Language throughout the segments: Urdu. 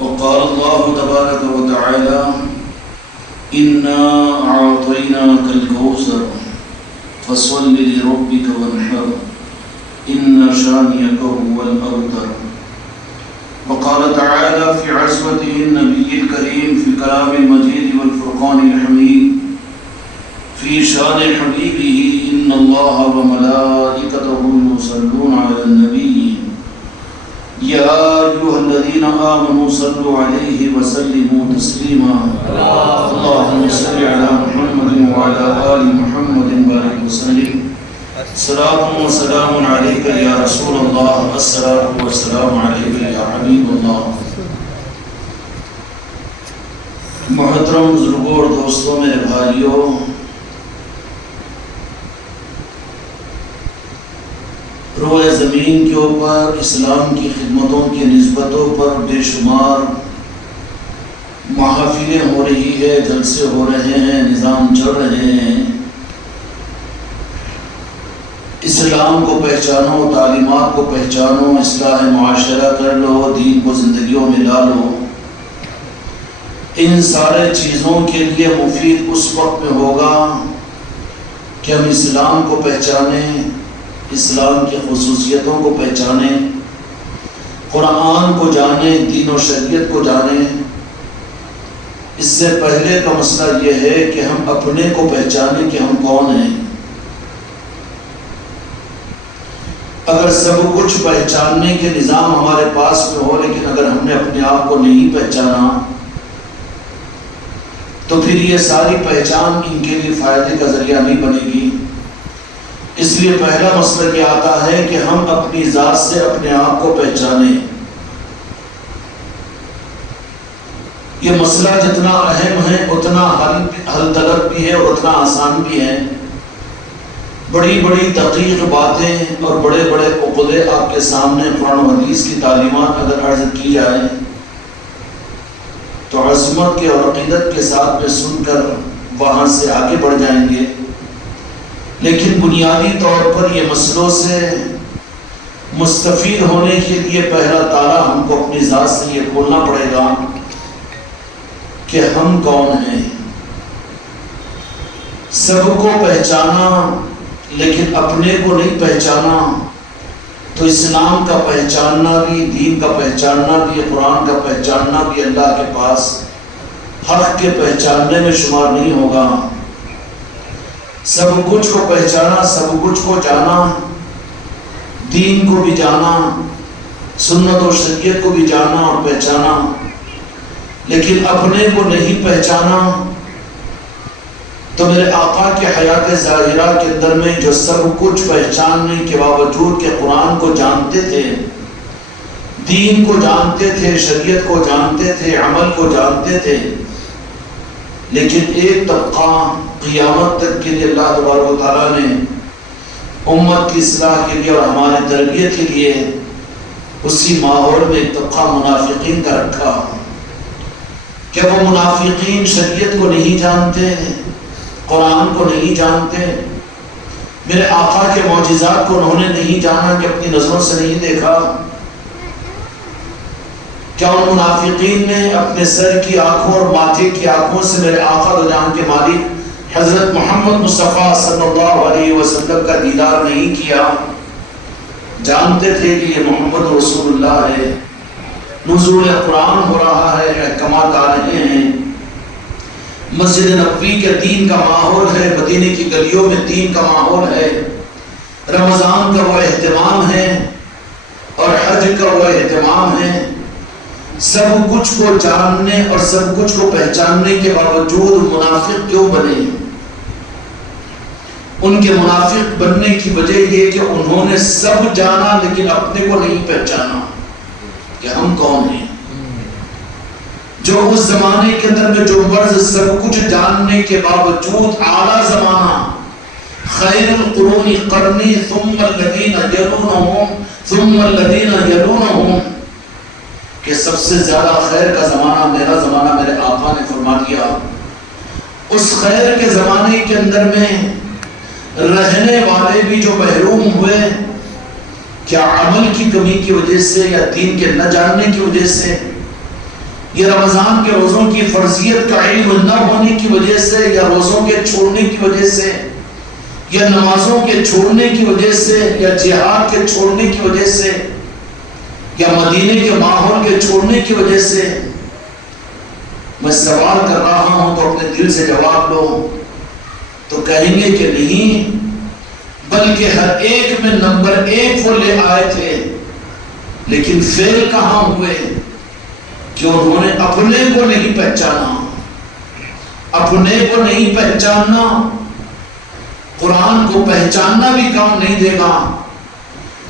وقال الله تبارك وتعالى إنا أعطيناك الكوثر فصل لربك وانحر إن شانئك هو الأبتر. وقال تعالى في عزوته النبي الكريم في كلام المجيد والفرقان الحميد في شان حبيبه إن الله وملائكته يصلون على النبي يا أيها الذين آمنوا صلوا عليه وسلموا تسليما. اللهم صل على محمد وعلى آل محمد بارك وسلم. صلاة وسلام عليك يا رسول الله، الصلاة والسلام عليك يا حبیب اللہ. محترم بزرگوں اور دوستوں، میرے بھائیوں، روئے زمین کے اوپر اسلام کی خدمتوں کی نسبتوں پر بے شمار محافلیں ہو رہی ہے، جلسے ہو رہے ہیں، نظام چل رہے ہیں. اسلام کو پہچانو، تعلیمات کو پہچانو، اصلاح معاشرہ کر لو، دین کو زندگیوں میں لا لو. ان سارے چیزوں کے لیے مفید اس وقت میں ہوگا کہ ہم اسلام کو پہچانیں، اسلام کی خصوصیتوں کو پہچانیں، قرآن کو جانیں، دین و شریعت کو جانیں. اس سے پہلے کا مسئلہ یہ ہے کہ ہم اپنے کو پہچانیں کہ ہم کون ہیں. اگر سب کچھ پہچاننے کے نظام ہمارے پاس میں ہو، لیکن اگر ہم نے اپنے آپ کو نہیں پہچانا تو پھر یہ ساری پہچان ان کے لیے فائدے کا ذریعہ نہیں بنے گی. اس لیے پہلا مسئلہ یہ آتا ہے کہ ہم اپنی ذات سے اپنے آپ کو پہچانیں. یہ مسئلہ جتنا اہم ہے اتنا حل طلب بھی ہے اور اتنا آسان بھی ہے. بڑی بڑی دقیق باتیں اور بڑے بڑے عقدے آپ کے سامنے قرآن و حدیث کی تعلیمات اگر عرض کی جائیں تو عظمت کے اور عقیدت کے ساتھ میں سن کر وہاں سے آگے بڑھ جائیں گے. لیکن بنیادی طور پر یہ مسئلوں سے مستفید ہونے کے لیے پہلا تالا ہم کو اپنی ذات سے یہ کھولنا پڑے گا کہ ہم کون ہیں. سب کو پہچانا لیکن اپنے کو نہیں پہچانا تو اسلام کا پہچاننا بھی، دین کا پہچاننا بھی، قرآن کا پہچاننا بھی اللہ کے پاس حق کے پہچاننے میں شمار نہیں ہوگا. سب کچھ کو پہچانا، سب کچھ کو جانا، دین کو بھی جانا، سنت و شریعت کو بھی جانا اور پہچانا، لیکن اپنے کو نہیں پہچانا تو میرے آقا کے حیات ظاہرہ کے اندر میں جو سب کچھ پہچاننے کے باوجود کہ قرآن کو جانتے تھے، دین کو جانتے تھے، شریعت کو جانتے تھے، عمل کو جانتے تھے، لیکن ایک طبقہ قیامت تک کے لیے اللہ تبارک و تعالیٰ نے امت کی اصلاح کے لیے اور ہمارے تربیت کے لیے اسی ماحول میں ایک طبقہ منافقین کا رکھا. کیا وہ منافقین شریعت کو نہیں جانتے، قرآن کو نہیں جانتے، میرے آقا کے معجزات کو انہوں نے نہیں جانا کہ اپنی نظروں سے نہیں دیکھا؟ کیا ان منافقین نے اپنے سر کی آنکھوں اور ماتھے کی آنکھوں سے میرے آقا دو جہان کے مالک حضرت محمد مصطفیٰ صلی اللہ علیہ وسلم کا دیدار نہیں کیا؟ جانتے تھے کہ یہ محمد رسول اللہ ہے، نزول قرآن ہو رہا ہے، احکامات آ رہے ہیں، مسجد نبوی کے دین کا ماحول ہے، مدینے کی گلیوں میں دین کا ماحول ہے، رمضان کا وہ اہتمام ہے اور حج کا وہ اہتمام ہے. سب کچھ کو جاننے اور سب کچھ کو پہچاننے کے باوجود منافق کیوں بنے؟ ان کے منافق بننے کی وجہ یہ کہ انہوں نے سب جانا لیکن اپنے کو نہیں پہچانا کہ ہم کون ہیں. جو اس زمانے کے اندر میں جو مرض سب کچھ جاننے کے باوجود اعلیٰ زمانہ خیر القرون قرنی ثم الذین یلونہم ثم الذین یلونہم کہ سب سے زیادہ خیر کا زمانہ میرا زمانہ میرے آقا نے فرما دیا. اس خیر کے زمانے کے اندر میں رہنے والے بھی جو محروم ہوئے، کیا عمل کی کمی کی وجہ سے یا دین کے نہ جاننے کی وجہ سے، یہ رمضان کے روزوں کی فرضیت کا علم نہ ہونے کی وجہ سے، یا روزوں کے چھوڑنے کی وجہ سے، یا نمازوں کے چھوڑنے کی وجہ سے، یا جہاد کے چھوڑنے کی وجہ سے، یا مدینے کے ماحول کے چھوڑنے کی وجہ سے میں سوال کر رہا ہوں تو اپنے دل سے جواب لو تو کہیں گے کہ نہیں، بلکہ ہر ایک میں نمبر 1 وہ لے آئے تھے، لیکن فیل کہاں ہوئے کہ انہوں نے اپنے کو نہیں پہچانا۔ اپنے کو نہیں پہچاننا قرآن کو پہچاننا بھی کام نہیں دے گا،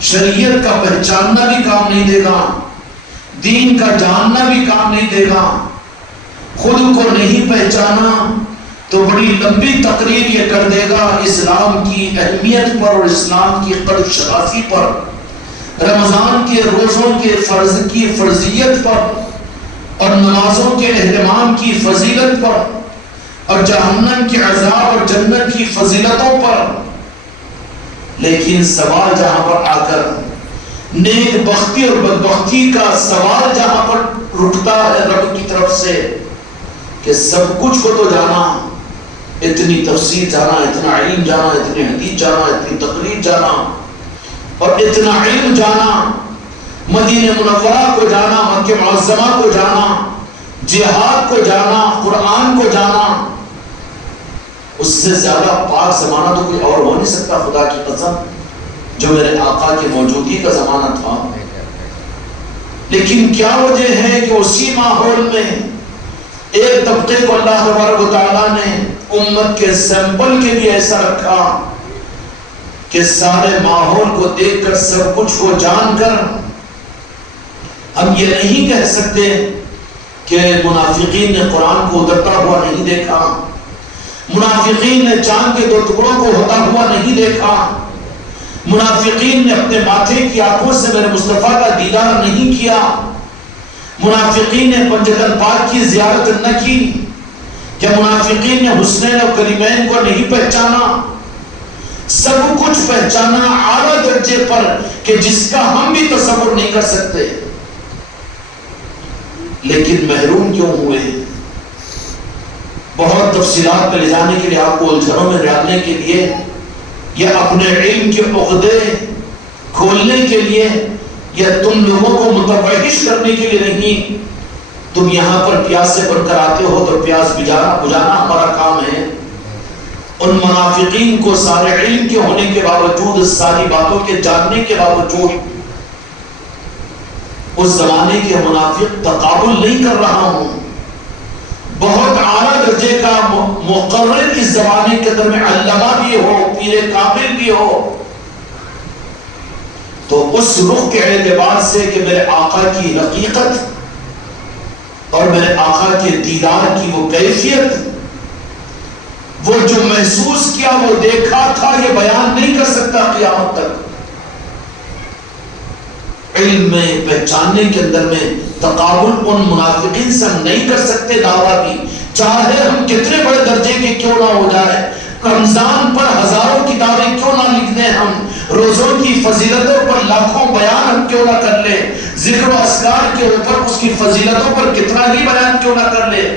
شریعت کا پہچاننا بھی کام نہیں دے گا، دین کا جاننا بھی کام نہیں دے گا۔ خود کو نہیں پہچانا تو بڑی لمبی تقریر یہ کر دے گا اسلام کی اہمیت پر اور اسلام کی قدر شناسی پر، رمضان کے روزوں کے فرض کی فرضیت پر اور نمازوں کے اہتمام کی فضیلت پر اور جہنم کے عذاب اور جنت کی فضیلتوں پر۔ لیکن سوال جہاں پر آ کر نیک بختی اور بدبختی کا سوال جہاں پر رکتا ہے رب کی طرف سے کہ سب کچھ کو تو جانا، اتنی تفسیر جانا، اتنا علم جانا، اتنی حدیث جانا، اتنی تقریر جانا اور اتنا علم جانا، مدینہ منورہ کو جانا، مکہ معظمہ کو جانا، جہاد کو جانا، قرآن کو جانا، اس سے زیادہ پاک زمانہ تو کوئی اور ہو نہیں سکتا خدا کی قسم جو میرے آقا کی موجودگی کا زمانہ تھا۔ لیکن کیا وجہ ہے کہ اسی ماحول میں ایک طبقے کو اللہ تبارک و تعالیٰ نے امت کے سیمپل کے لیے ایسا رکھا کہ سارے ماحول کو دیکھ کر سب کچھ کو جان کر ہم یہ نہیں کہہ سکتے کہ منافقین نے قرآن کو اترتا ہوا نہیں دیکھا، منافقین نے چاند کے 2 ٹکڑوں کو ہوتا ہوا نہیں دیکھا، منافقین نے اپنے ماتھے کی آنکھوں سے میرے مصطفیٰ کا دیدار نہیں کیا، منافقین نے پنجتن پاک کی زیارت نہ کی، کیا منافقین نے حسنین و کریمین کو نہیں پہچانا؟ سب کچھ پہچانا اعلیٰ درجے پر کہ جس کا ہم بھی تصور نہیں کر سکتے، لیکن محروم کیوں ہوئے؟ بہت تفصیلات پہ لے جانے کے لیے، آپ کو الجھنوں میں ڈالنے کے لیے یا اپنے علم کے عقدے کھولنے کے لیے یا تم لوگوں کو متوحش کرنے کے لیے نہیں، تم یہاں پر پیاس سے بن کر آتے ہو تو پیاس بجھانا ہمارا کام ہے۔ ان منافقین کو سارے علم کے ہونے کے باوجود، ساری باتوں کے جاننے کے باوجود، اس زمانے کے منافق تقابل نہیں کر رہا ہوں، بہت اعلیٰ درجے کا مقرر اس زمانے کے اندر میں علامہ بھی ہو، پیر کامل بھی ہو، تو اس رخ کے اعتبار سے کہ میرے آقا کی حقیقت اور میرے آقا کے دیدار کی وہ کیفیت، وہ جو محسوس کیا، وہ دیکھا تھا، یہ بیان نہیں کر سکتا قیامت تک۔ علم میں پہچاننے کے اندر میں تقابل ان منافقین سے ہم نہیں کر سکتے، دعویٰ بھی چاہے ہم کتنے بڑے درجے کے کیوں نہ ہو جائے، رمضان پر ہزاروں کتابیں کیوں نہ لکھ دیں، ہم روزوں کی فضیلتوں پر لاکھوں بیان ہم کیوں نہ کر لیں، ذکر و اذکار کے اوپر اس کی فضیلتوں پر کتنا ہی بیان کیوں نہ کر لیں،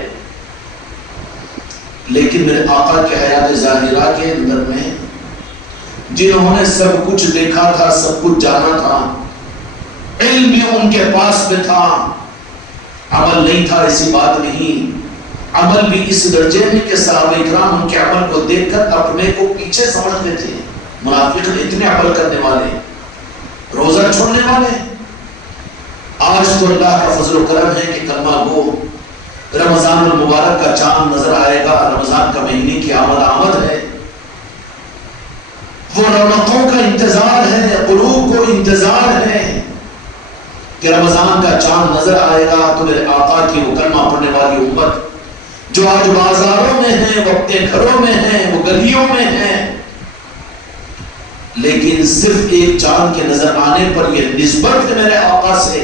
لیکن میرے آقا کے حیات ظاہرہ کے اندر میں جنہوں نے سب کچھ دیکھا تھا، سب کچھ جانا تھا، علم بھی ان کے پاس میں تھا، عمل نہیں تھا، ایسی بات نہیں، عمل بھی اس درجے میں کہ صحابہ کرام ان کے عمل کو دیکھ کر اپنے کو پیچھے سمجھتے تھے۔ منافق اتنے عمل کرنے والے، روزہ چھوڑنے والے، آج تو اللہ کا فضل و کرم ہے کہ کلمہ گو، رمضان المبارک کا چاند نظر آئے گا، رمضان کا مہینے کی آمد ہے، وہ رونقوں کا انتظار ہے، قلوب کو انتظار ہے کہ رمضان کا چاند نظر آئے گا تو میرے آقا کی وہ کلمہ پڑھنے والی امت جو آج بازاروں میں ہیں، وہ اپنے گھروں میں ہیں، وہ گلیوں میں ہیں، لیکن صرف ایک چاند کے نظر آنے پر یہ نسبت ہے میرے آقا سے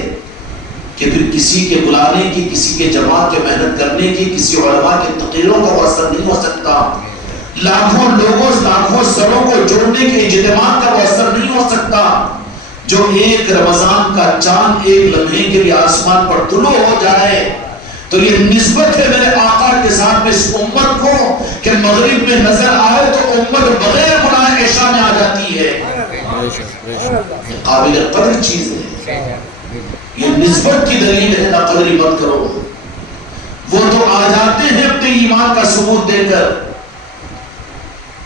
کہ پھر کسی کے بلانے کی، کسی کے جماعت کے محنت کرنے کی، کسی علماء کے تقریروں کا اثر نہیں ہو سکتا، لاکھوں لوگوں، لاکھوں سروں کو جوڑنے کے اجتماع کا اثر نہیں ہو سکتا، جو ایک رمضان کا چاند ایک لمحے کے لیے آسمان پر طلوع ہو جائے تو یہ نسبت ہے میرے آقا کے ساتھ میں اس امت کو کہ مغرب میں نظر آئے تو امت بغیر بنائے عشاء میں آ جاتی ہے. یہ قابل قدر چیز ہے. یہ نسبت کی دلیل ہے. نہ قدری مت کرو. وہ تو آ جاتے ہیں اپنے ایمان کا ثبوت دے کر،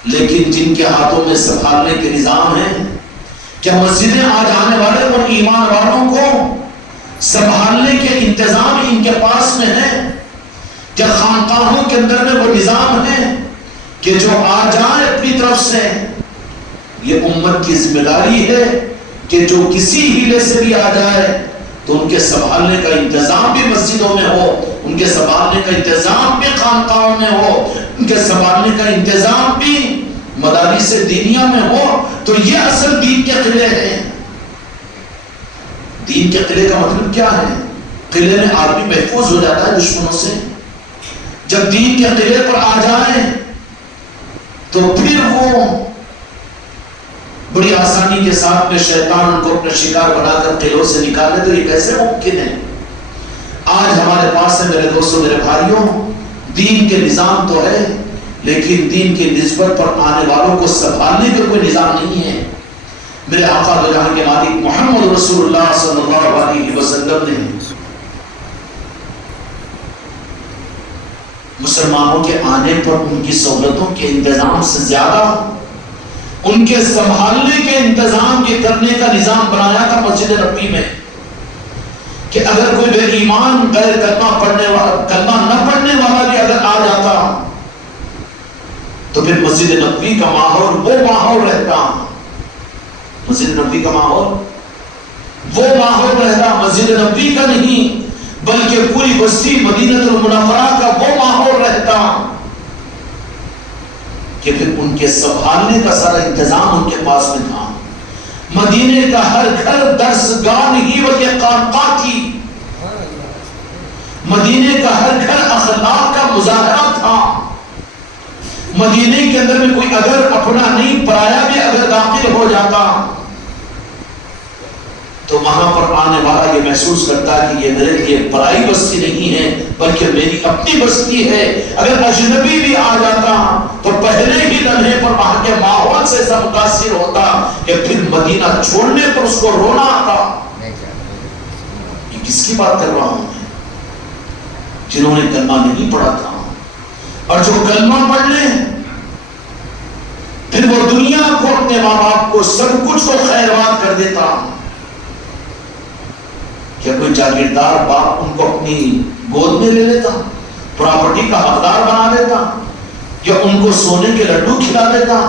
لیکن جن کے ہاتھوں میں سنبھالنے کے نظام ہیں، کیا مسجدیں آ جانے والے اور ایمان والوں کو سنبھالنے کے انتظام ان کے پاس میں ہے؟ کیا خانقاہوں کے اندر میں وہ نظام ہے کہ جو آ جائے اپنی طرف سے؟ یہ امت کی ذمہ داری ہے کہ جو کسی ہیلے سے بھی آ جائے تو ان کے سنبھالنے کا انتظام بھی مسجدوں میں ہو، ان کے سنبھالنے کا انتظام بھی خانقاہوں میں ہو، ان کے سنبھالنے کا انتظام بھی مدارس دینیہ میں ہو. تو یہ اصل دین کے قلعے ہیں. دین کے قلعے کا مطلب کیا ہے؟ قلعے میں آدمی محفوظ ہو جاتا ہے دشمنوں سے. جب دین کے قلعے پر آ جائیں تو پھر وہ بڑی آسانی کے ساتھ میں شیطان ان کو اپنا شکار بنا کر قلعوں سے نکالے. تو یہ کیسے ممکن ہے؟ آج ہمارے پاس ہے میرے دوستوں، میرے بھائیوں، دین کے نظام تو ہے، لیکن دین کی نسبت پر آنے والوں کو سنبھالنے کا کوئی نظام نہیں ہے. میرے آقا دو جہاں کے مالک محمد رسول اللہ صلی اللہ علیہ وسلم نے مسلمانوں کے آنے پر ان کی سہولتوں کے انتظام سے زیادہ ان کے سنبھالنے کے انتظام کے کرنے کا نظام بنایا تھا مسجد نبوی میں، کہ اگر کوئی بے ایمان غیر کلمہ نہ پڑھنے والا بھی اگر آ جاتا تو پھر مسجد نبوی کا ماحول وہ ماحول رہتا. مسجد نبوی کا ماحول وہ ماحول رہتا، مسجد نبوی کا نہیں بلکہ پوری بستی مدینہ المنورہ کا وہ ماحول رہتا کہ پھر ان کے سنبھالنے کا سارا انتظام ان کے پاس میں تھا. مدینے کا ہر گھر درس گاہ نہیں بلکہ خانقاہ تھی. مدینے کا ہر گھر اخلاق کا مظاہرہ تھا. مدینے کے اندر میں کوئی اگر اپنا نہیں پرایا بھی اگر داخل ہو جاتا تو وہاں پر آنے والا یہ محسوس کرتا کہ یہ میرے لیے پرائی بستی نہیں ہے بلکہ میری اپنی بستی ہے. اگر اجنبی بھی آ جاتا تو پہلے ہی لمحے پر وہاں کے ماحول سے ایسا متاثر ہوتا کہ پھر مدینہ چھوڑنے پر اس کو رونا آتا. یہ کس کی بات کر رہا ہوں میں؟ جنہوں نے کلمہ نہیں پڑھا تھا، اور جو کلمہ پڑھ لیں پھر وہ دنیا کو، اپنے ماں باپ کو، سب کچھ کو خیروات کر دیتا. کیا کوئی جاگیردار باپ ان کو اپنی گود میں لے لیتا، پراپرٹی کا حقدار بنا دیتا، یا ان کو سونے کے لڈو کھلا دیتا،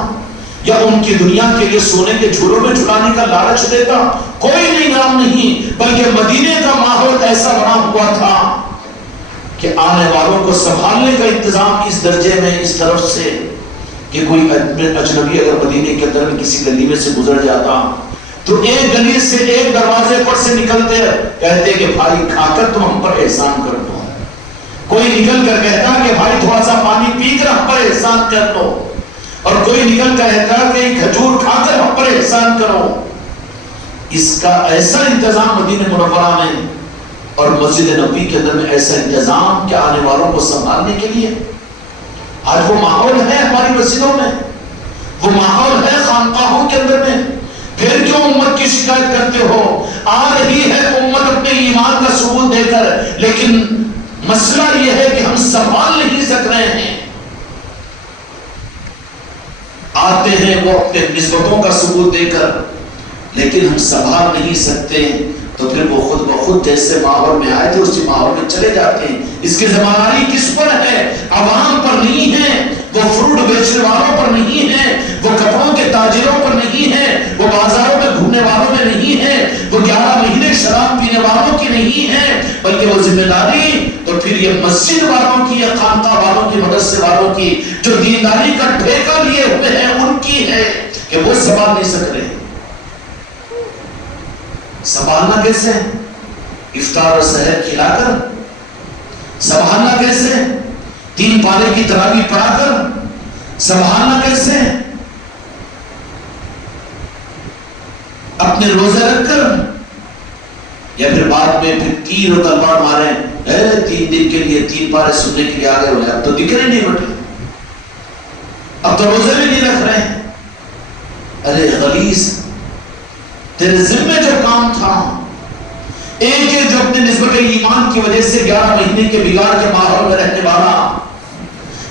یا ان کی دنیا کے لیے سونے کے جھولوں میں جھلانے کا لالچ دیتا؟ کوئی نظام نہیں، بلکہ مدینے کا ماحول ایسا بنا ہوا تھا کہ آنے والوں کو سنبھالنے کا انتظام اس درجے میں، اس طرف سے کہ کوئی اجنبی اگر مدینے کے اندر میں کسی گلی میں سے گزر جاتا تو ایک گلی سے، ایک دروازے پر سے نکلتے کہتے کہ بھائی کھا کر تم ہم پر احسان کر دو. کوئی نکل کر کہتا کہ بھائی تھوڑا سا پانی پی کر ہم پر احسان کر دو، اور کوئی نکل کر کہتا کہ کھجور کھا کر ہم پر احسان کرو. اس کا ایسا انتظام مدینہ منورہ میں اور مسجد نبوی کے اندر میں ایسا انتظام کہ آنے والوں کو سنبھالنے کے لیے. آج وہ ماحول ہے ہماری مسجدوں میں، وہ ماحول ہے خانقاہوں کے اندر میں. پھر کیوں امت کی شکایت کرتے ہو؟ آ رہی ہے امت اپنے ایمان کا ثبوت دے کر، لیکن مسئلہ یہ ہے کہ ہم سنبھال نہیں سک رہے ہیں. آتے ہیں وہ اپنے نسبتوں کا ثبوت دے کر، لیکن ہم سنبھال نہیں سکتے. تو پھر وہ خود بخود جیسے ماحول میں آئے تھے اسی ماحول میں چلے جاتے ہیں. اس کی ذمہ داری کس پر ہے؟ عوام پر نہیں ہے، وہ فروٹ بیچنے والوں پر نہیں ہے، وہ کپڑوں کے تاجروں پر نہیں ہے، وہ بازاروں میں گھومنے والوں میں نہیں ہے، وہ 11 مہینے شراب پینے والوں کی نہیں ہے، بلکہ وہ ذمہ داری تو پھر یہ مسجد والوں کی، یا خانقاہ والوں کی، مدرسے والوں کی، جو دینداری کا ٹھیکہ لیے ہوئے ہیں ان کی ہے کہ وہ سنبھال نہیں سک رہے. سنبھالنا کیسے؟ افطار اور سحر کھلا کر. سنبھالنا کیسے؟ 3 پارے کی تراویح پڑھا کر. سنبھالنا کیسے؟ اپنے روزے رکھ کر، یا پھر بعد میں پھر تیر و تلوار مارے، اے گئے 3 دن کے لیے 3 پارے سننے کے لیے آگے ہوئے، اب تو دکھ رہے نہیں بیٹھے، اب تو روزے بھی نہیں رکھ رہے ہیں۔ ارے غلیظ، تیرے ذمہ جو کام تھا، ایک جو اپنے نسبت ایمان کی وجہ سے 11 مہینے کے بگاڑ کے ماحول میں رہنے والا،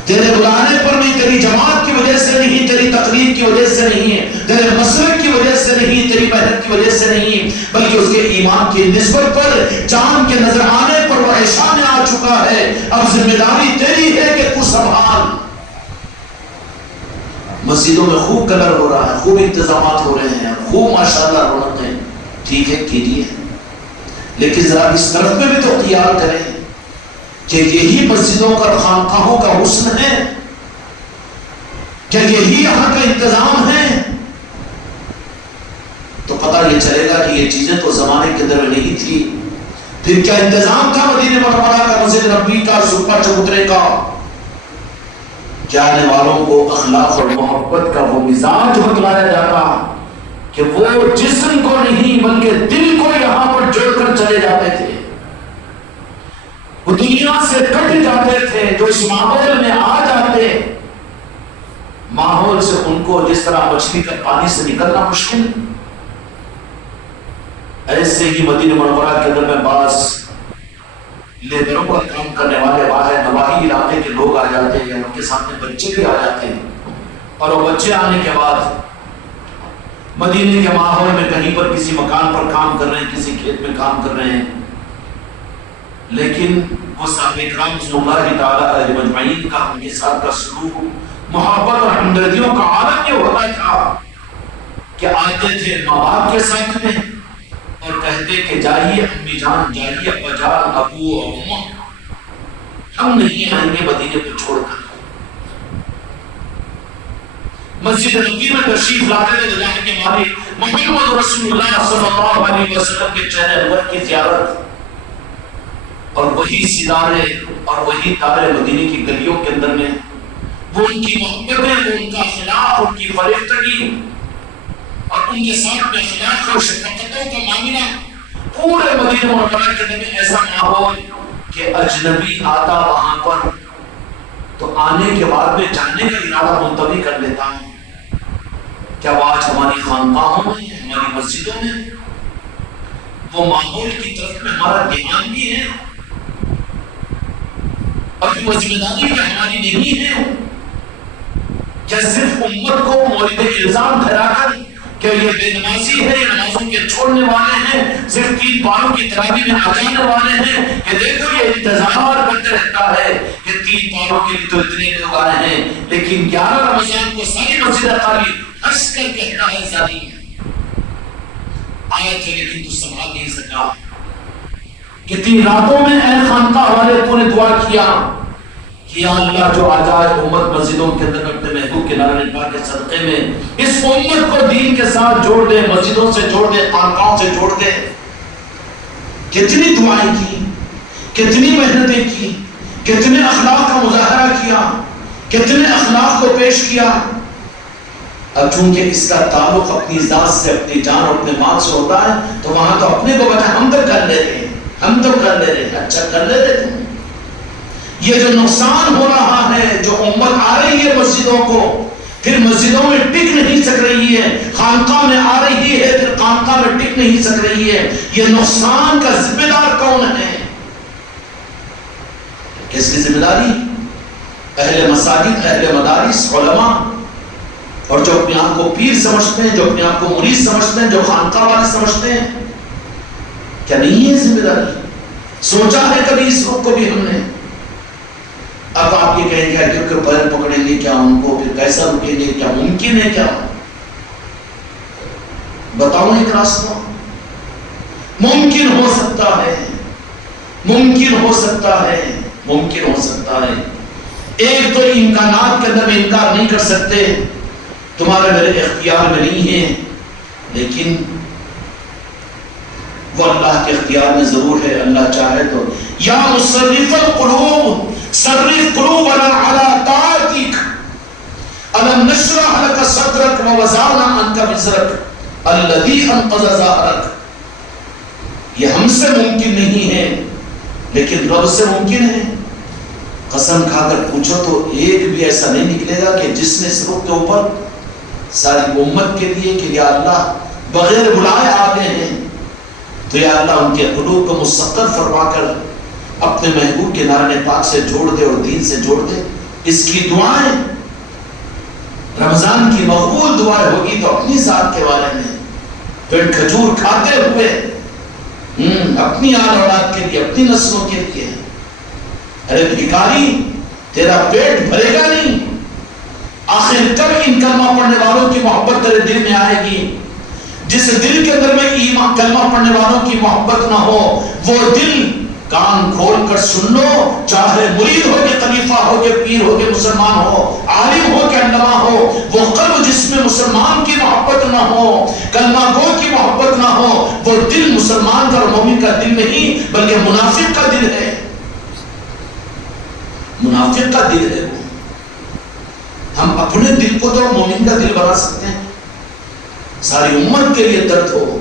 تیرے بلانے پر نہیں، تیری جماعت کی وجہ سے نہیں، تیری تقریر کی وجہ سے نہیں، تیرے مسلک کی وجہ سے نہیں، تیری محنت کی وجہ سے نہیں، بلکہ اس کے ایمان کی نسبت پر، چاند کے نظر آنے پر وہ عشاء میں آ چکا ہے۔ اب ذمہ داری تیری ہے کہ تو سنبھال۔ مسجدوں میں خوب کلر ہو رہا ہے، خوب انتظامات ہو رہے ہیں، خوب ماشاءاللہ رونقیں، ٹھیک ہے کیجیے، لیکن ذرا اس طرف میں بھی تو خیال کریں کہ یہی مسجدوں کا، خانقاہوں کا حسن ہے، کہ یہی یہاں کا انتظام ہے، تو پتہ یہ چلے گا کہ یہ چیزیں تو زمانے کے اندر نہیں تھی۔ پھر کیا انتظام تھا مدینہ منورہ کا، مسجد نبوی کا، سپر چبوترے کا؟ جانے والوں کو اخلاق اور محبت کا وہ مزاج بتلایا جاتا کہ وہ جسم کو نہیں بلکہ دل کو یہاں پر جوڑ کر چلے جاتے تھے، وہ دنیا سے کٹ جاتے تھے، جو اس ماحول میں آ جاتے، ماحول سے ان کو جس طرح مچھلی کا پانی سے نکلنا مشکل، ایسے ہی مدینہ منورہ کے اندر میں بعض لیبروں کا کام کرنے والے باہر نواحی علاقے کے لوگ آ جاتے ہیں، ان کے سامنے بچے بھی آ جاتے ہیں، اور وہ بچے آنے کے بعد مدینے کے ماحول میں کہیں پر کسی مکان پر کام کر رہے ہیں، کسی کھیت میں کام کر رہے ہیں، لیکن وہ صحابہ کرام صلی اللہ تعالیٰ علیہ مجمعین کا ان کے ساتھ کا سلوک، محبت اور ہمدردیوں کا عالم یہ ہوتا تھا کہ آتے تھے ماں باپ کے ساتھ میں اور کہتے کہ جائیے امی جان، جائیے ابا جان، ابو اور اماں، ہم نہیں آئیں گے مدینے کو چھوڑ کر۔ مسجد نبوی میں تشریف لاتے تھے جانے کے مالک محمد رسول اللہ صلی اللہ علیہ وسلم کے چہرے انور کی زیارت، اور وہی ستارے اور وہی تارے مدینے کی گلیوں کے اندر میں، وہ ان کی محبتیں، وہ ان کا اخلاق، ان کی فرشتگی اور ان کے ساتھ میں اخلاق اور شفقتوں کا معاملہ، پورے مدینہ منورہ کے اندر میں ایسا ماحول کہ اجنبی آتا وہاں پر تو آنے کے بعد میں جانے کا ارادہ ملتوی کر لیتا ہوں۔ کیا وہ آج ہماری خانقاہوں میں، ہماری مسجدوں میں وہ ماحول کی طرف میں ہمارا دھیان بھی ہے؟ اور وہ ذمہ داری کیا ہماری نہیں ہے؟ کیا صرف امت کو مورد الزام ٹھہرا کر کہ یہ بے نمازی ہے، یہ نمازوں کے چھوڑنے والے ہیں، صرف 3 پاروں کی تراویح میں آ جانے والے ہیں، کہ دیکھو یہ انتظار کرتے رہتا ہے کہ 3 پاروں کے لیے تو اتنے لوگ آئے ہیں، لیکن 11 رمضان کو ساری مسجد خالی، ہنس کر کہتا ہے ظالم آئے تھے لیکن تو سنبھال نہیں سکا۔ کتنی راتوں میں اے خانقاہ والے تو نے دعا کیا کہ یا اللہ جو آ جائے امت مسجدوں کے اندر اپنے محبوب کے نارے پاک کے صدقے میں اس امت کو دین کے ساتھ جوڑ دے، مسجدوں سے جوڑ دے، خانقاہوں سے جوڑ دے۔ کتنی دعائیں کی، کتنی محنتیں کی، کتنے اخلاق کا مظاہرہ کیا، کتنے اخلاق کو پیش کیا۔ اب چونکہ اس کا تعلق اپنی ذات سے، اپنی جان اور اپنے مال سے ہوتا ہے تو وہاں تو اپنے کو بچا، ہم تو کر لے رہے ہیں، ہم تو کر لے رہے ہیں، اچھا کر لے رہے تم۔ یہ جو نقصان ہو رہا ہے، جو امت آ رہی ہے مسجدوں کو، پھر مسجدوں میں ٹک نہیں سک رہی ہے، خانقاہ میں آ رہی ہے پھر خانقاہ میں ٹک نہیں سک رہی ہے، یہ نقصان کا ذمہ دار کون ہے؟ کس کی ذمہ داری؟ اہل مساجد، اہل مدارس، علماء، اور جو اپنے آپ کو پیر سمجھتے ہیں، جو اپنے آپ کو مرید سمجھتے ہیں، جو خانقاہ والے سمجھتے ہیں۔ کیا نہیں ہے ذمہ داری؟ سوچا ہے کبھی اس وقت کو بھی ہم نے؟ اب آپ یہ کہیں گے کہ پیر پکڑیں گے کیا ان کو، پھر کیسا رکیں گے، کیا ممکن ہے؟ کیا بتاؤ ایک راستہ ممکن ہو سکتا ہے، ممکن ہو سکتا ہے، ممکن ہو سکتا ہے۔ ایک تو امکانات کے اندر انکار نہیں کر سکتے، تمہارے میرے اختیار میں نہیں ہے، لیکن وہ اللہ کے اختیار میں ضرور ہے، اللہ چاہے تو۔ یا مصرف القلوب صرف قلوبنا علی طاعتک الم نشرح لك صدرك ووضعنا عنك وزرك الذي انقض ظهرك۔ یہ ہم سے ممکن نہیں ہے، لیکن رب سے ممکن ہے؟ قسم کھا کر پوچھو تو ایک بھی ایسا نہیں نکلے گا کہ جس نے اس رخ کے اوپر ساری امت کے لیے کہ یا اللہ بغیر بلائے آ گئے ہیں تو یا اللہ ان کے قلوب کو مسطر فرما کر اپنے محبوب کے نارے پاک سے جوڑ دے اور دین سے جوڑ دے. اس کی دعائیں رمضان کی مقبول دعائیں ہوگی تو اپنی ذات کے بارے میں پیٹ کھجور کھاتے ہوئے اپنی آل اولاد کے لیے اپنی نسلوں کے لیے. ارے بھکاری تیرا پیٹ بھرے گا نہیں. آخر کب ان کلمہ پڑھنے والوں کی محبت تیرے دل میں آئے گی؟ جس دل کے اندر میں ایمان کلمہ پڑھنے والوں کی محبت نہ ہو وہ دل کان کھول کر سن لو، چاہے مرید ہو کے خلیفہ ہو کے پیر ہو کے مسلمان ہو، عالم ہو کے علامہ ہو، وہ قلب جس میں مسلمان کی محبت نہ ہو، کلمہ گو کی محبت نہ ہو، وہ دل مسلمان کا اور مومن کا دل نہیں بلکہ منافق کا دل ہے. منافق کا دل ہے وہ. ہم اپنے دل کو تو مومن کا دل بنا سکتے ہیں. ساری امت کے لیے درد ہو،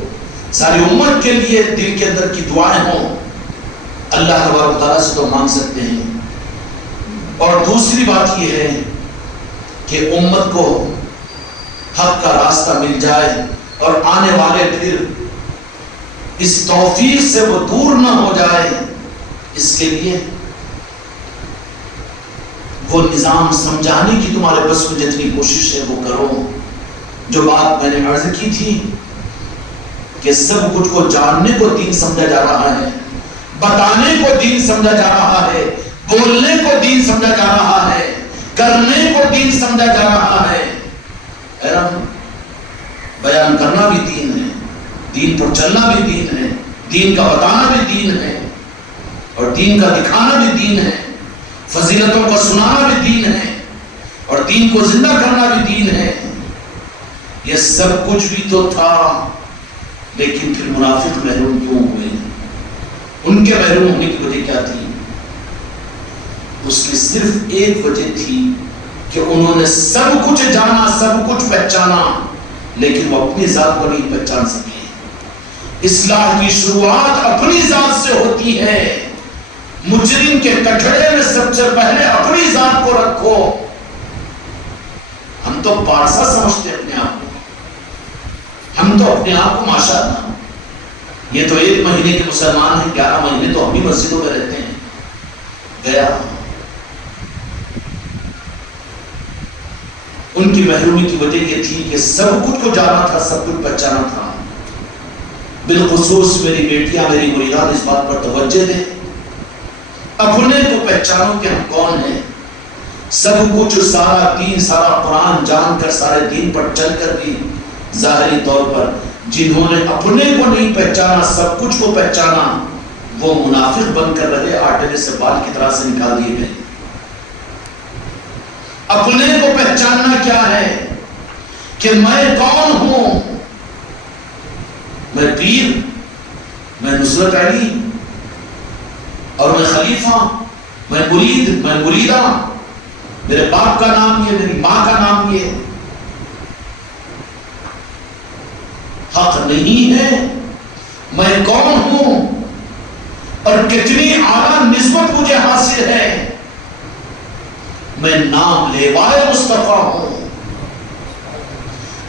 ساری امت کے لیے دل کے اندر کی دعائیں ہوں، اللہ تبارک و تعالیٰ سے تو مانگ سکتے ہیں. اور دوسری بات یہ ہے کہ امت کو حق کا راستہ مل جائے اور آنے والے پھر اس توفیق سے وہ دور نہ ہو جائے، اس کے لیے وہ نظام سمجھانے کی تمہارے بس میں جتنی کوشش ہے وہ کرو. جو بات میں نے عرض کی تھی کہ سب کچھ کو جاننے کو دین سمجھا جا رہا ہے، بتانے کو دین سمجھا جا رہا ہے، بولنے کو دین سمجھا جا رہا ہے، کرنے کو دین سمجھا جا رہا ہے. بیان کرنا بھی دین ہے، دین پر چلنا بھی دین ہے، دین کا بتانا بھی دین ہے، اور دین کا دکھانا بھی دین ہے، فضیلتوں کو سنانا بھی دین ہے، اور دین کو زندہ کرنا بھی دین ہے. یہ سب کچھ بھی تو تھا، لیکن پھر منافق محروم کیوں ہوئے؟ ان کے محروم ہونے کی وجہ کیا تھی؟ اس کی صرف ایک وجہ تھی کہ انہوں نے سب کچھ جانا، سب کچھ پہچانا، لیکن وہ اپنی ذات کو نہیں پہچان سکے. اصلاح کی شروعات اپنی ذات سے ہوتی ہے. مجرم کے کٹڑے میں سب سے پہلے اپنی ذات کو رکھو. ہم تو پارسا سمجھتے ہیں اپنے آپ کو، ہم تو اپنے آپ کو ماشاءاللہ یہ تو 1 مہینے کے مسلمان ہیں، 11 مہینے تو ہم بھی مسجدوں میں رہتے ہیں. گیا ان کی محرومی کی وجہ یہ تھی کہ سب کچھ کو جانا تھا، سب کچھ پہچانا تھا. بالخصوص میری بیٹیاں، میری مریدات اس بات پر توجہ دیں، اپنے کو پہچانو کہ ہم کون ہیں. سب کچھ، سارا دین، سارا قرآن جان کر، سارے دین پر چل کر بھی ظاہری طور پر جنہوں نے اپنے کو نہیں پہچانا، سب کچھ کو پہچانا، وہ منافق بن کر رہے، آٹے سے بال کی طرح سے نکال دیے گئے. اپنے کو پہچاننا کیا ہے کہ میں کون ہوں؟ میں پیر، میں نصرت علی، اور میں خلیفہ، میں مرید، میں مریدہ، میرے باپ کا نام یہ، میری ماں کا نام یہ. حق نہیں ہے. میں کون ہوں اور کتنی اعلیٰ نسبت مجھے حاصل ہے. میں نام لیوائے مصطفیٰ ہوں،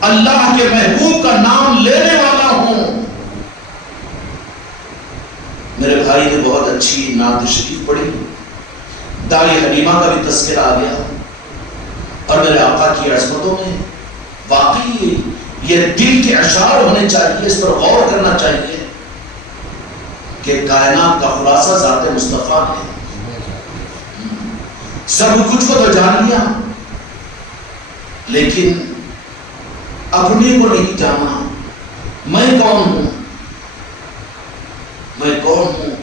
اللہ کے محبوب کا نام لینے والا ہوں. میرے بھائی نے بہت اچھی نعت شریف پڑھی، دائی حلیمہ کا بھی تذکرہ آ گیا، اور میرے آقا کی عظمتوں میں واقعی یہ دل کے اشعار ہونے چاہیے. اس پر غور کرنا چاہیے کہ کائنات کا خلاصہ ذات مصطفیٰ ہے. سب کچھ کو تو جان لیا، لیکن اپنے کو نہیں جانا. میں کون ہوں؟ میں کون ہوں؟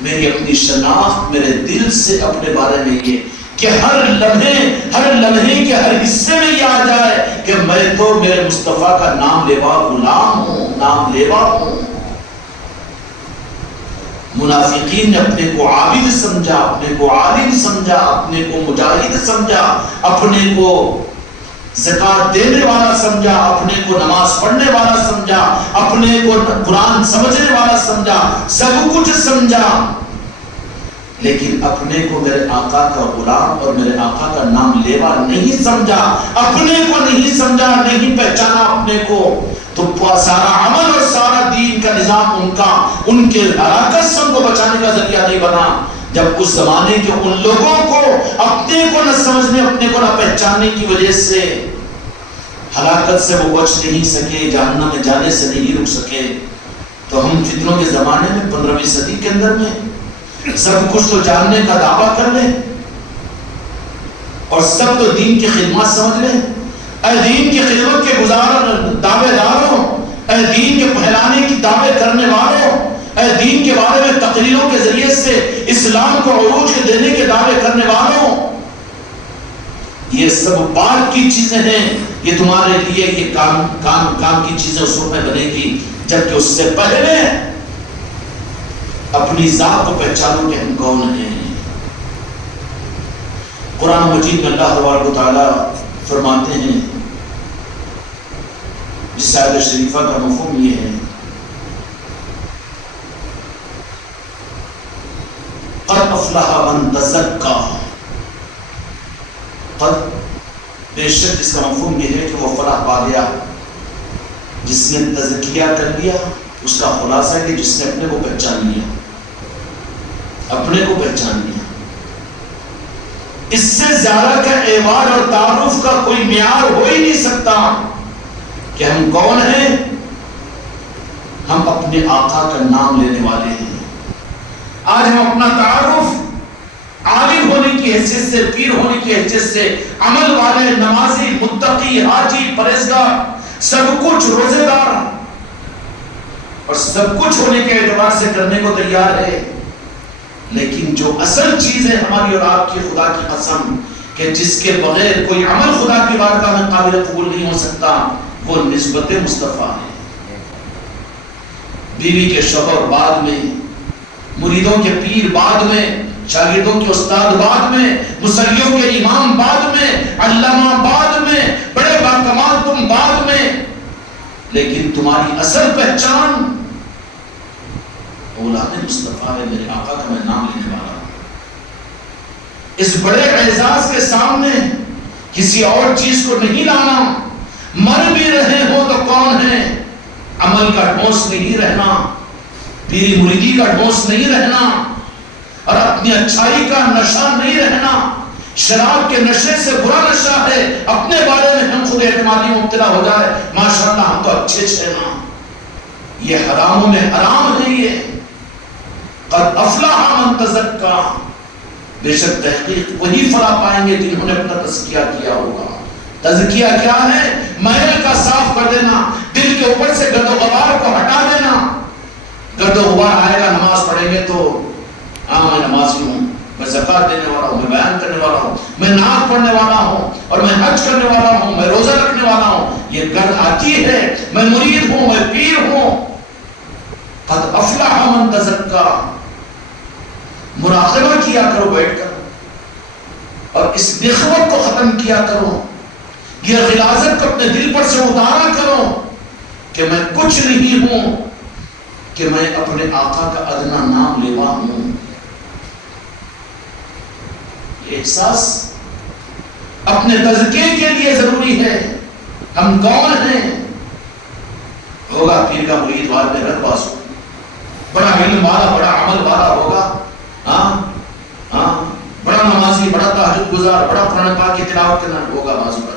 میری اپنی شناخت میرے دل سے اپنے بارے میں یہ کہ ہر لمحے کے ہر حصے میں یہ آ جائے کہ میں تو میرے مصطفیٰ کا نام لیوا غلام ہوں، نام لیوا ہوں. منافقین نے اپنے کو عابد سمجھا، اپنے کو عالم سمجھا، اپنے کو مجاہد سمجھا، اپنے کو زکات دینے والا سمجھا، اپنے کو نماز پڑھنے والا سمجھا، اپنے کو قرآن سمجھنے والا سمجھا، سب کچھ سمجھا. لیکن اپنے کو میرے آقا کا غلام اور میرے آقا کا نام لیوا نہیں سمجھا، اپنے کو نہیں سمجھا، نہیں پہچانا اپنے کو، تو سارا عمل اور سارا دین کا نظام ان کے ہلاکت سے ان کو بچانے کا ذریعہ نہیں بنا۔ جب اس زمانے کے ان لوگوں کو اپنے کو نہ سمجھنے، اپنے کو نہ پہچاننے کی وجہ سے ہلاکت سے وہ بچ نہیں سکے، جہنم میں جانے سے نہیں رک سکے، تو ہم فتنوں کے زمانے میں 15ویں صدی کے اندر میں سب کچھ تو جاننے کا دعویٰ کر لیں اور سب تو دین کی خدمت سمجھ لیں۔ اے دین کی خدمت کے دعوے داروں، اے دین کے پھیلانے کی دعوے کرنے والوں، اے دین کے بارے میں تقریروں کے ذریعے سے اسلام کو عروج دینے کے دعوے کرنے والوں، یہ سب بعد کی چیزیں ہیں، یہ تمہارے لیے یہ کام کی چیزیں اس وقت میں بنے گی جبکہ اس سے پہلے اپنی ذات کو پہچانو کہ ہم کون ہیں۔ قرآن مجید میں اللہ تبارک و تعالیٰ فرماتے ہیں، اس آیت شریفہ کا مفہوم یہ ہے، قد افلح من تزکا، قد بے شک اس کا مفہوم یہ ہے کہ وہ فلاح پا گیا جس نے تزکیہ کر لیا۔ اس کا خلاصہ ہے کہ جس نے اپنے کو پہچان لیا، اپنے کو پہچان لیا۔ اس سے زیادہ کا اعتبار اور تعارف کا کوئی معیار ہو ہی نہیں سکتا کہ ہم کون ہیں۔ ہم اپنے آقا کا نام لینے والے ہیں۔ آج ہم اپنا تعارف عالم ہونے کی حیثیت سے، پیر ہونے کی حیثیت سے، عمل والے، نمازی، متقی، حاجی، پرہیزگار، سب کچھ روزے دار اور سب کچھ ہونے کے اعتبار سے کرنے کو تیار ہے، لیکن جو اصل چیز ہے ہماری اور آپ کی، خدا کی قسم کہ جس کے بغیر کوئی عمل خدا کی بارگاہ میں قابل قبول نہیں ہو سکتا، وہ نسبت مصطفیٰ ہے۔ بیوی کے شوہر بعد میں، مریدوں کے پیر بعد میں، شاگردوں کے استاد بعد میں، مصلیوں کے امام بعد میں، علامہ بعد میں، بڑے باکمال تم بعد میں، لیکن تمہاری اصل پہچان غلام مصطفیٰ ہے، میرے آقا کا میں نام لینے والا ہوں۔ اس بڑے اعزاز کے سامنے کسی اور چیز کو نہیں لانا۔ مر بھی رہے ہو تو کون ہے، عمل کا ڈھونس نہیں رہنا، پیری مریدی کا ڈھونس نہیں رہنا، اور اپنی اچھائی کا نشہ نہیں رہنا۔ شراب کے نشے سے برا نشہ ہے اپنے بارے میں ہم خود اعتمادی مبتلا ہو جائے، ماشاءاللہ ہم تو اچھے نا، یہ حراموں میں حرام ہے۔ یہ قد افلح من تزکا، بے شک تحقیق وہی فلاح پائیں گے جنہوں نے اپنا تزکیہ کیا ہوگا۔ تزکیہ کیا ہے؟ میل کا صاف کر دینا، دل کے اوپر سے گرد و غبار کو ہٹا دینا۔ گرد و غبار آئے گا نماز پڑھیں گے تو ہاں میں نمازی ہوں، میں زکوٰۃ دینے والا ہوں، میں بیان کرنے والا ہوں، میں نعت پڑھنے والا ہوں، اور میں حج کرنے والا ہوں، میں روزہ رکھنے والا ہوں، یہ گرد آتی ہے، میں مرید ہوں، میں پیر ہوں۔ قد افلح من تزکا، مراقبہ کیا کرو بیٹھ کر، اور اس نخوت کو ختم کیا کرو، یہ غلاظت کو اپنے دل پر سے اتارا کرو کہ میں کچھ نہیں ہوں، کہ میں اپنے آقا کا ادنا نام لیوا ہوں۔ یہ احساس اپنے تزکیے کے لیے ضروری ہے۔ ہم کون ہیں؟ ہوگا پیر کا مرید بعد میں رت باز، بڑا علم والا، بڑا عمل والا ہوگا، بڑا نمازی، بڑا تہجد گزار، بڑا قرآن پاک کی تلاوت کرنا ہوگا بازو پر۔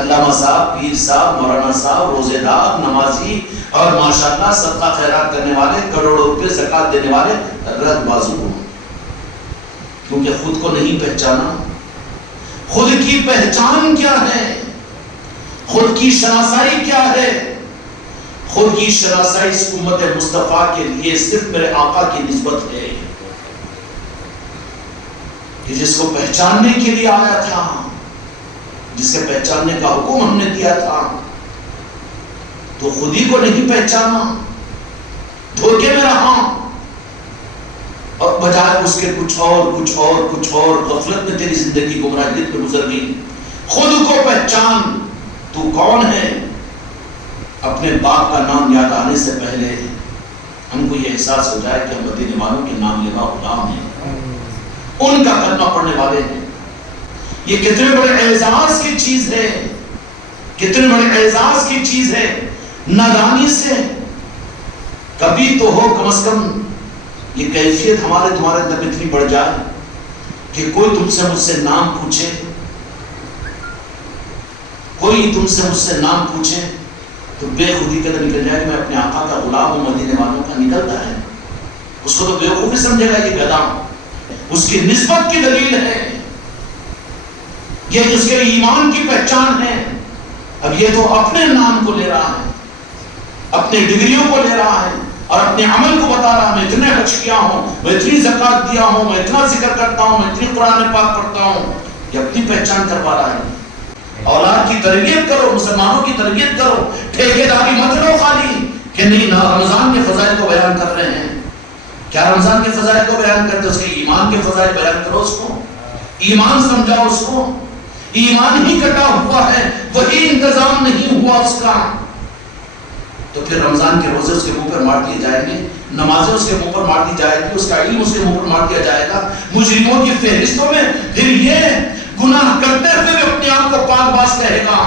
علامہ صاحب، پیر صاحب، مولانا صاحب، روزے دار، نمازی اور ماشاءاللہ صدقہ خیرات کرنے والے، کروڑوں روپے زکوٰۃ دینے والے رت بازو ہوں، کیونکہ خود کو نہیں پہچانا۔ خود کی پہچان کیا ہے؟ خود کی شناسائی کیا ہے؟ خود کی شناسائی اس امت مصطفیٰ کے لیے صرف میرے آقا کی نسبت ہے، کہ جس کو پہچاننے کے لیے آیا تھا، جس کے پہچاننے کا حکم ہم نے دیا تھا، تو خود ہی کو نہیں پہچانا، دھوکے میں رہا، اور بجائے اس کے کچھ اور غفلت میں تیری زندگی گمراہیت میں گزر گئی۔ خود کو پہچان، تو کون ہے؟ اپنے باپ کا نام یاد آنے سے پہلے ہم کو یہ احساس ہو جائے کہ ہم مدینے والوں کے نام لیوا غلام ہیں، ان کا کلمہ پڑھنے والے ہیں۔ یہ کتنے بڑے اعزاز کی چیز ہے، کتنے بڑے اعزاز کی چیز ہے۔ نادانی سے کبھی تو ہو کم از کم یہ کیفیت ہمارے تمہارے اندر اتنی بڑھ جائے کہ کوئی تم سے مجھ سے نام پوچھے، کوئی تم سے مجھ سے نام پوچھے تو بے خودی کا نکل جائے کہ میں اپنے آقا کا غلام ہوں، مدینے والوں کا نکلتا ہے۔ اس کو تو بے وقوفی سمجھے گا یہ گدھا، اس کی نسبت کی دلیل ہے، یہ اس کے ایمان کی پہچان ہے۔ اب یہ تو اپنے نام کو لے رہا ہے، اپنے ڈگریوں کو لے رہا ہے اور اپنے عمل کو بتا رہا، میں اتنے حج کیا ہوں، میں اتنی زکوٰۃ دیا ہوں، میں اتنا ذکر کرتا ہوں، میں اتنی قرآن پاک پڑھتا ہوں۔ یہ اپنی پہچان کروا رہا ہے۔ اولاد کی تربیت کرو، مسلمانوں کی تربیت کرو، ٹھیکیداری مت لو خالی کہ نہیں نہ رمضان کے فضائل کو بیان کر رہے ہیں۔ کیا رمضان کے فضائل کو بیان کرتے؟ اس کے ایمان کے فضائل بیان کرو، اس کو ایمان سمجھاؤ، اس کو ایمان ہی کٹا ہوا ہے، وہی انتظام نہیں ہوا اس کا، تو پھر رمضان کے روزے اس کے منہ پر مار دیے جائیں گے، نمازیں اس کے منہ پر مار دی جائے گی، اس کا علم اس کے منہ پر مار دیا جائے گا۔ مجرموں کی فہرستوں میں پھر یہ گناہ کرتے ہوئے بھی اپنے آپ کو پاک باز کہے گا،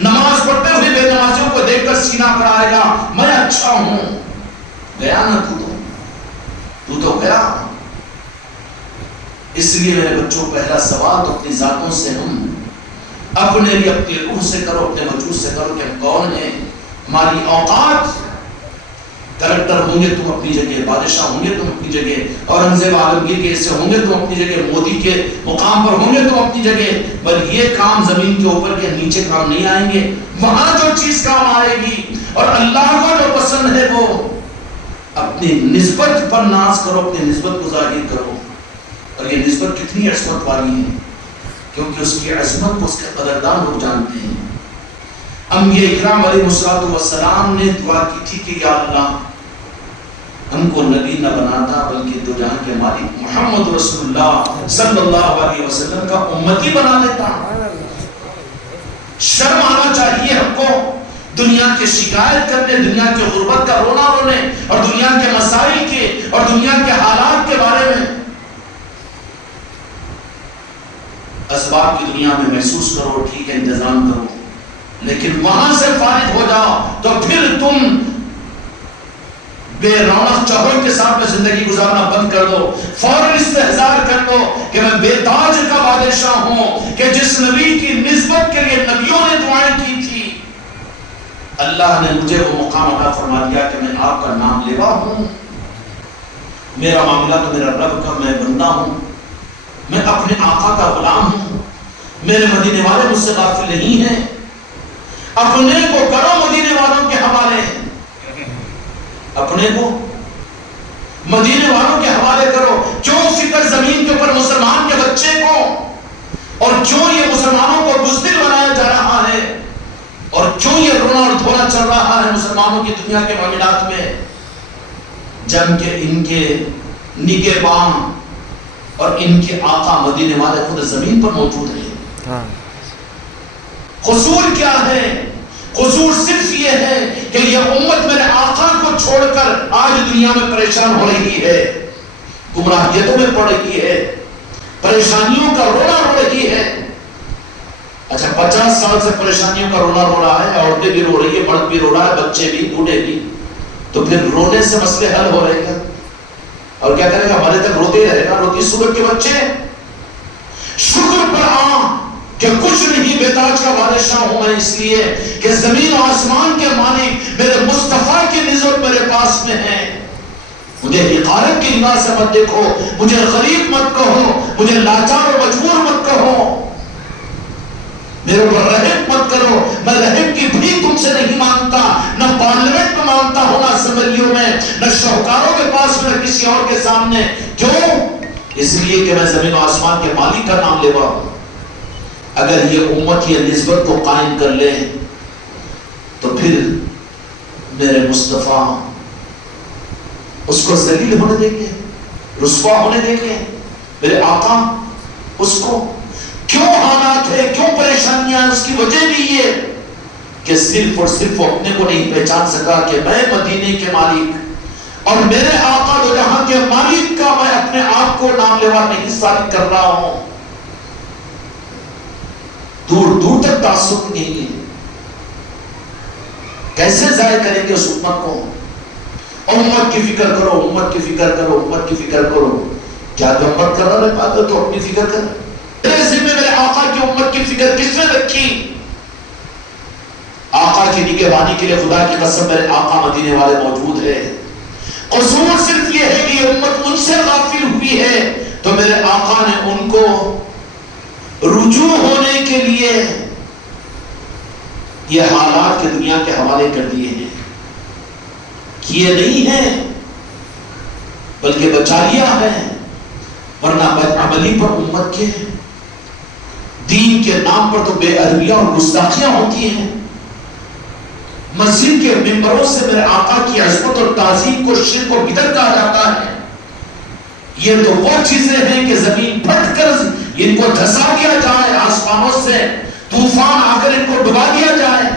نماز پڑھتے ہوئے بے نمازیوں کو دیکھ کر سینہ کرائے گا میں اچھا ہوں۔ گیا نا تو تو گیا۔ اس لیے میرے بچوں پہلا سوال تو اپنی ذاتوں سے ہم اپنے لیے اپنی روح سے کرو، اپنے وجود سے کرو کہ ہم کون ہیں، ہماری اوقات۔ کلکٹر ہوں گے تم اپنی جگہ، بادشاہ ہوں گے تم اپنی جگہ، اورنگزیب عالمگیر کے حصے ہوں گے تم اپنی جگہ، مودی کے مقام پر ہوں گے تم اپنی جگہ، پر یہ کام زمین کے اوپر کے نیچے کام نہیں آئیں گے۔ وہاں جو چیز کام آئے گی اور اللہ کو جو پسند ہے وہ اپنی نسبت پر ناز کرو، اپنی نسبت کو ظاہر کرو۔ اور یہ نسبت کتنی عظمت والی ہے، کیونکہ اس کی عظمت کو اس کے قدردان لوگ جانتے ہیں۔ انبیاء اکرام علیہ السلام نے دعا کی تھی کہ یا اللہ ہم کو نبی نہ بناتا بلکہ دو جہاں کے مالک محمد رسول اللہ صلی اللہ علیہ وسلم کا امتی بنا دیتا۔ شرم آنا چاہیے ہم کو دنیا کے شکایت کرنے، دنیا کے غربت کا رونا رونے اور دنیا کے مسائل کے اور دنیا کے حالات کے بارے میں۔ اسباب کی دنیا میں محسوس کرو، ٹھیک ہے انتظام کرو، لیکن وہاں سے فارغ ہو جاؤ تو پھر تم بے رونق چہل کے ساتھ میں زندگی گزارنا بند کر دو، فوراً استحضار کر دو کہ میں بے تاج کا بادشاہ ہوں، کہ جس نبی کی نسبت کے لیے نبیوں نے دعائیں کی تھی، اللہ نے مجھے وہ مقام عطا فرما دیا کہ میں آپ کا نام لیوا ہوں۔ میرا معاملہ تو میرا رب کا، میں بندہ ہوں، میں اپنے آقا کا غلام ہوں، میرے مدینے والے مجھ سے غافل نہیں ہیں۔ اپنے کو کرو مدینے والوں کے حوالے، اپنے کو مدینے والوں کے حوالے کرو۔ کیوں فکر زمین کے اوپر مسلمان کے بچے کو، اور کیوں یہ مسلمانوں کو بزدل بنایا جا رہا ہے، اور کیوں یہ رونا اور دھونا چل رہا ہے مسلمانوں کی دنیا کے معاملات میں، جبکہ ان کے نگہبان اور ان کے آقا مدینے والے خود زمین پر موجود ہیں۔ قصور کیا ہے؟ قصور صرف یہ ہے کہ یہ امت میرے آقا کو چھوڑ کر آج دنیا میں پریشان ہو رہی ہے، گمراہیتوں میں پڑ رہی ہے، پریشانیوں کا رونا رو رہی ہے۔ اچھا 50 سال سے پریشانیوں کا رونا رو رہا ہے، عورتیں بھی رو رہی ہے، مرد بھی رو رہا ہے، بچے بھی، بوڑھے بھی، تو پھر رونے سے مسئلے حل ہو رہے ہیں؟ اور کیا کرے گا؟ ہمارے تک روتے ہی رہے گا، روتی صورت کے بچے۔ شکر پر آ کہ کچھ نہیں، بے تاج کا بادشاہ ہوں میں اس لیے کہ زمین و آسمان کے مالک میرے مصطفیٰ کی نسبت میرے پاس میں ہے۔ مجھے حقارت کی نگاہ سے مت دیکھو، مجھے غریب مت کہو، مجھے لاچار و مجبور مت کہو، میرے اوپر رحم مت کرو۔ میں رحم کی بھی تم سے نہیں مانگتا، نہ پارلیمنٹ میں مانگتا ہوں، نہ اسمبلیوں میں، نہ شاہکاروں کے پاس میں، نہ کسی اور کے سامنے۔ کیوں؟ اس لیے کہ میں زمین و آسمان کے مالک کا نام لیوا ہوں۔ اگر یہ امت یہ نسبت کو قائم کر لے تو پھر میرے مصطفیٰ اس کو ذلیل ہونے دیں گے، رسوا ہونے دیں گے؟ میرے آقا اس کو کیوں حالات ہے، کیوں پریشانیاں؟ اس کی وجہ بھی یہ کہ صرف اور صرف وہ اپنے کو نہیں پہچان سکا کہ میں مدینے کے مالک اور میرے آقا دو جہاں کے مالک کا میں اپنے آپ کو نام لیوا نہیں ثابت کر رہا ہوں. دور دور تک تعصب نہیں ہے. کیسے ضائع کریں گے اس امت کو؟ امت کی فکر کرو، امت کی فکر کرو، امت کی فکر کرو. کیا جو امت کر رہا ہے بات تو اپنی فکر کر. میرے ذمہ میرے آقا کی امت کی فکر کس نے رکھی؟ آقا کی نگہبانی کے لیے خدا کی قسم میرے آقا مدینے والے موجود ہے. قصور صرف یہ ہے کہ یہ امت ان سے غافل ہوئی ہے تو میرے آقا نے ان کو رجوع ہونے کے لیے یہ حالات کے دنیا کے حوالے کر دیے ہیں. کیے نہیں ہیں بلکہ بچا لیا ہے، ورنہ بدعملی پر امت کے دین کے نام پر تو بے ادبیاں اور گستاخیاں ہوتی ہیں. مسجد کے ممبروں سے میرے آقا کی عظمت اور تعظیم کو شرک و بدعت کہا جاتا ہے. یہ تو وہ چیزیں ہیں کہ زمین پھٹ کر ان کو دھسا دیا جائے، آسمانوں سے طوفان آ کر ان کو ڈبا دیا جائے،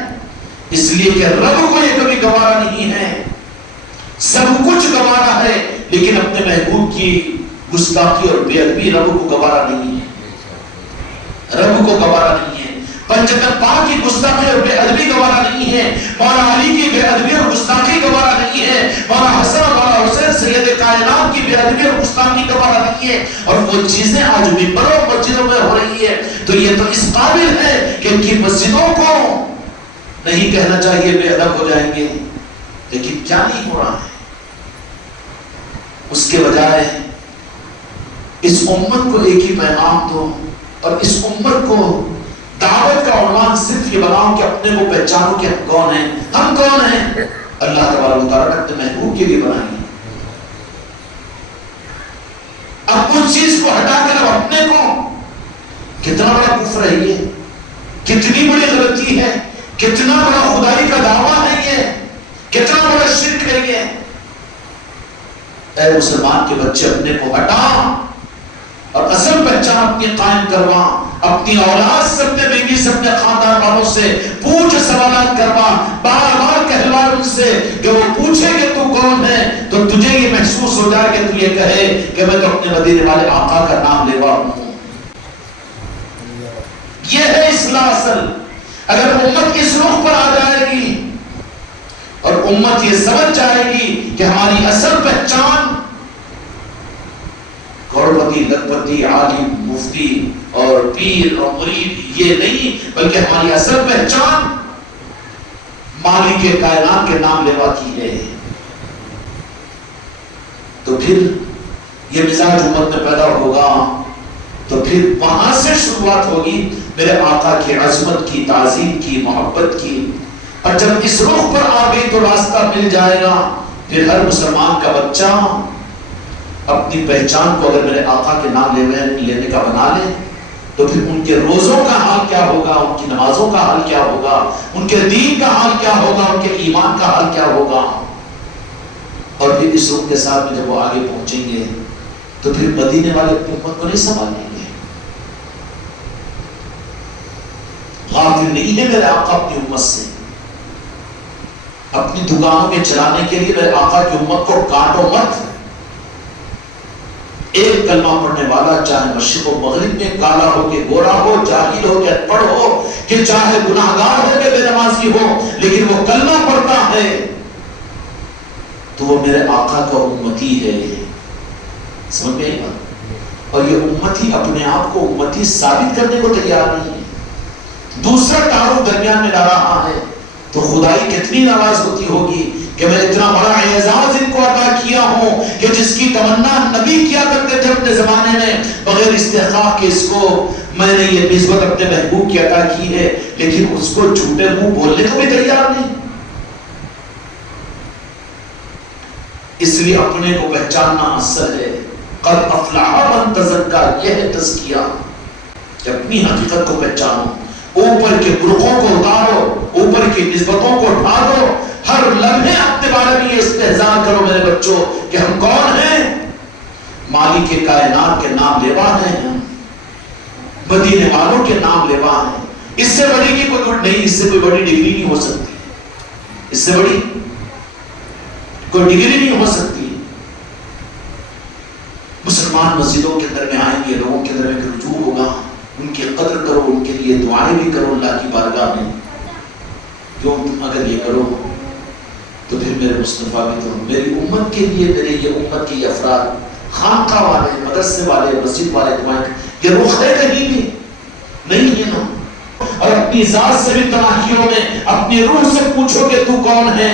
اس لیے کہ رب کو یہ کبھی گوارا نہیں ہے. سب کچھ گوارا ہے لیکن اپنے محبوب کی گستاخی اور بے ادبی رب کو گوارا نہیں ہے. رب کو گوارا نہیں ہے. پنجتن پاک کی گستاخی اور بے ادبی گوارا نہیں ہے. مولا علی کی بے ادبی اور گستاخی گوارا نہیں ہے. مولا حسن اور مولا حسین سید کائنات کی بے ادبی اور گستاخی گوارا نہیں ہے. اور وہ چیزیں آج منبروں اور مسجدوں میں ہو رہی ہے تو یہ تو اس قابل ہے کہ ان کی مسجدوں کو نہیں کہنا چاہیے بے ادب ہو جائیں گے، لیکن کیا نہیں ہو رہا ہے. اس کے بجائے اس امت کو ایک ہی پیغام دو اور اس امت کو دعوت کا عنوان صرف یہ بناؤ کہ اپنے کو پہچانو کہ ہم کون ہیں. ہم کون ہیں؟ اللہ تبارک و تعالیٰ نے اپنے محبوب کے لیے بنائی. اب اس چیز کو ہٹا کر اب اپنے کو، کتنا بڑا کفر ہے یہ، کتنی بڑی غلطی ہے، کتنا بڑا خدائی کا دعویٰ ہے یہ، کتنا بڑا شرک ہے یہ. اے مسلمان کے بچے اپنے کو ہٹا اور اصل پہچان اپنی قائم کروا. اپنی اولاد سے، اپنے بیوی سے، اپنے خاندان والوں سے پوچھ سوالات کروا. بار بار کہلوا ان سے کہ وہ پوچھے کہ تو کون ہے تو تجھے یہ محسوس ہو جائے کہ تو یہ کہے کہ میں تو اپنے مدینے والے آقا کا نام لیوا ہوں. یہ ہے اصلاح اصل. اگر امت اس رخ پر آ جائے گی اور امت یہ سمجھ جائے گی کہ ہماری اصل پہچان کروڑپتی، لکھپتی، عالم، مفتی اور پیر اور مرید یہ نہیں، بلکہ ہماری اصل پہچان مالک کائنات کے نام لیوا کی ہے، تو پھر یہ مزاج امت میں پیدا ہوگا. تو پھر وہاں سے شروعات ہوگی میرے آقا کی عظمت کی، تعظیم کی، محبت کی. اور جب اس رخ پر آ گئی تو راستہ مل جائے گا. پھر ہر مسلمان کا بچہ اپنی پہچان کو اگر میرے آقا کے نام لینے کا بنا لے تو پھر ان کے روزوں کا حال کیا ہوگا، ان کی نمازوں کا حال کیا ہوگا، ان کے دین کا حال کیا ہوگا، ان کے ایمان کا حال کیا ہوگا. اور پھر اس رخ کے ساتھ جب وہ آگے پہنچیں گے تو پھر مدینے والے اپنی امت کو نہیں سنبھالیں گے. غافل نہیں ہے میرے آقا اپنی امت سے. اپنی دکانوں کے چلانے کے لیے میرے آقا کی امت کو کاٹو مت. ایک کلمہ پڑھنے والا چاہے مشرق و مغرب میں کالا ہو کہ گورا ہو، جاہل ہو کہ انپڑھ ہو، کہ چاہے گناہگار ہو کہ بے نمازی ہو، لیکن وہ کلمہ پڑھتا ہے تو وہ میرے آقا کا امتی ہے. سمجھ میں آئی بات؟ اور یہ امتی اپنے آپ کو امتی ثابت کرنے کو تیار نہیں ہے. دوسرا تعارف درمیان میں لا رہا ہے تو خدائی کتنی ناراض ہوتی ہوگی کہ میں اتنا بڑا اعزاز ان کو عطا کیا ہوں کہ جس کی تمنا نبی کیا کرتے تھے اپنے زمانے میں بغیر استحقاق کے، اس کو میں نے یہ نسبت اپنے محبوب کی عطا کی ہے، لیکن اس کو جھوٹے منہ بولنے کو بھی تیار نہیں. اس لیے اپنے کو پہچاننا اصل ہے. قد افلح من تزکا، یہ ہے تزکیہ کہ اپنی حقیقت کو پہچانو. اوپر کے برقوں کو اتارو، اوپر کی نسبتوں کو اٹھا دو. ہر لمحے اپنے بارے میں یہ استحضار کرو میرے بچوں کہ ہم کون ہیں. مالک کائنات کے نام لیوا ہیں ہم، مدینے والوں کے نام لیوا ہیں. اس سے بڑی کی کوئی نہیں، اس سے کوئی بڑی ڈگری نہیں ہو سکتی، اس سے بڑی کوئی ڈگری نہیں ہو سکتی. مسلمان مسجدوں کے اندر میں آئیں گے، لوگوں کے اندر میں رجوع ہوگا، ان کی قدر کرو، ان کے لیے دعائیں بھی کرو اللہ کی بارگاہ میں. کیوں؟ تم اگر یہ کرو تو پھر میرے مصطفیٰ بھی تو میری امت کے لیے، میرے یہ امت کے افراد، خانقاہ والے، مدرسے والے، مسجد والے دعائیں، یہ رخ ہے کہیں بھی نہیں ہے نا. اور اپنی ذات سے بھی تناہیوں میں اپنی روح سے پوچھو کہ تو کون ہے،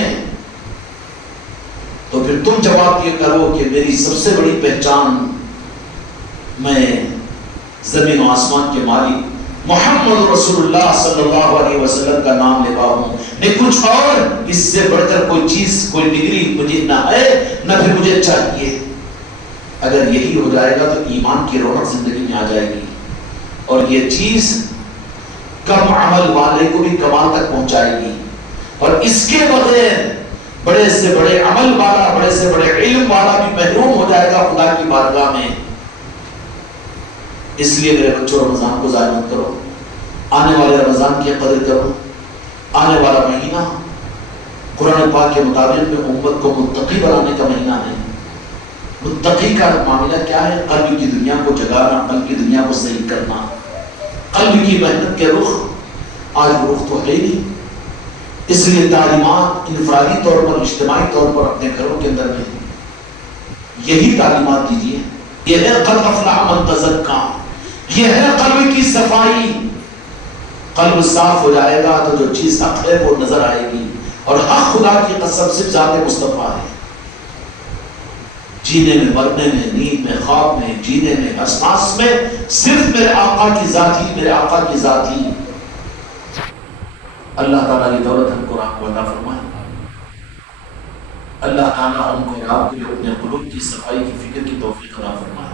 تو پھر تم جواب یہ کرو کہ میری سب سے بڑی پہچان میں زمین و آسمان کے مالک محمد رسول اللہ صلی اللہ علیہ وسلم کا نام لیوا ہوں. میں کچھ اور اس سے بڑھ کر کوئی چیز، کوئی ڈگری مجھے نہ ہے، نہ پھر مجھے چاہیے. اگر یہی ہو جائے گا تو ایمان کی رونق زندگی میں آ جائے گی، اور یہ چیز کم عمل والے کو بھی کمال تک پہنچائے گی. اور اس کے بغیر بڑے سے بڑے عمل والا، بڑے سے بڑے علم والا بھی محروم ہو جائے گا خدا کی بارگاہ میں. اس لیے میرے بچوں، رمضان کو ضائع مت کرو، آنے والے رمضان کی قدر کرو. آنے والا مہینہ قرآن پاک کے مطابق میں امت کو متقی بنانے کا مہینہ ہے. متقی کا معاملہ کیا ہے؟ قلب کی دنیا کو جگانا، قلب کی دنیا کو صحیح کرنا. قلب کی محنت کے رخ، آج وہ رخ تو ہے ہی نہیں. اس لیے تعلیمات انفرادی طور پر، اجتماعی طور پر اپنے گھروں کے اندر میں یہی تعلیمات دیجیے. یہ ہے قد افلح من تزکا، یہ ہے قلب کی صفائی. قلب صاف ہو جائے گا تو جو چیز حق ہے وہ نظر آئے گی، اور حق خدا کی قسم صرف ذات مصطفیٰ ہے. جینے میں، مرنے میں، نیند میں، خواب میں، جینے میں، احساس میں صرف میرے آقا کی ذات ہی، میرے آقا کی ذات ہی. اللہ تعالیٰ کی دولت ہم کو راہ کو عطا فرمائے. اللہ تعالیٰ ہم کو آپ کے اپنے قلوب کی صفائی کی فکر کی توفیق عطا فرمائے.